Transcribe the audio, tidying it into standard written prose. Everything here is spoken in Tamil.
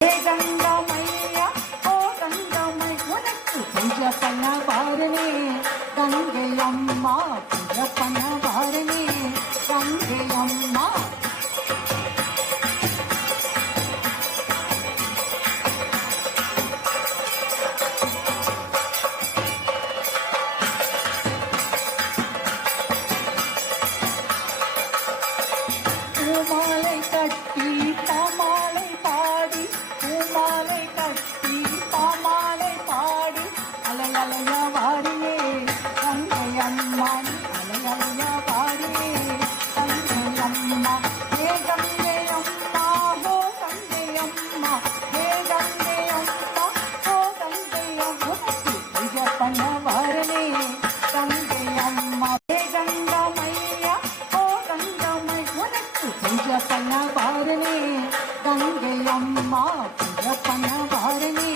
கங்கமையா ஓ கங்கமை உனக்கு பூஜை பண்ண பாருனே கங்கை அம்மா பூஜை பண்ண பாருனே கங்கை அம்மா பூமாலை கட்டி பாமாலை பாடி பூமாலை கட்டி பாமாலை பாடி அலையலையா வாடியே கங்கை அம்மா அலையலையா வாடியே கங்கை அம்மா ஏ கங்கை அம்மா ஹோ கங்கை அம்மா ஏ கங்கை அம்மா ஹோ கங்கை அம்மா பூஜை பண்ண வாரனே கங்கை அம்மா ஏ கங்கமையா ஓ கங்கமை உனக்கு பூஜை பண்ண பாருனே கங்கை அம்மா பூஜை பண்ண பாருனே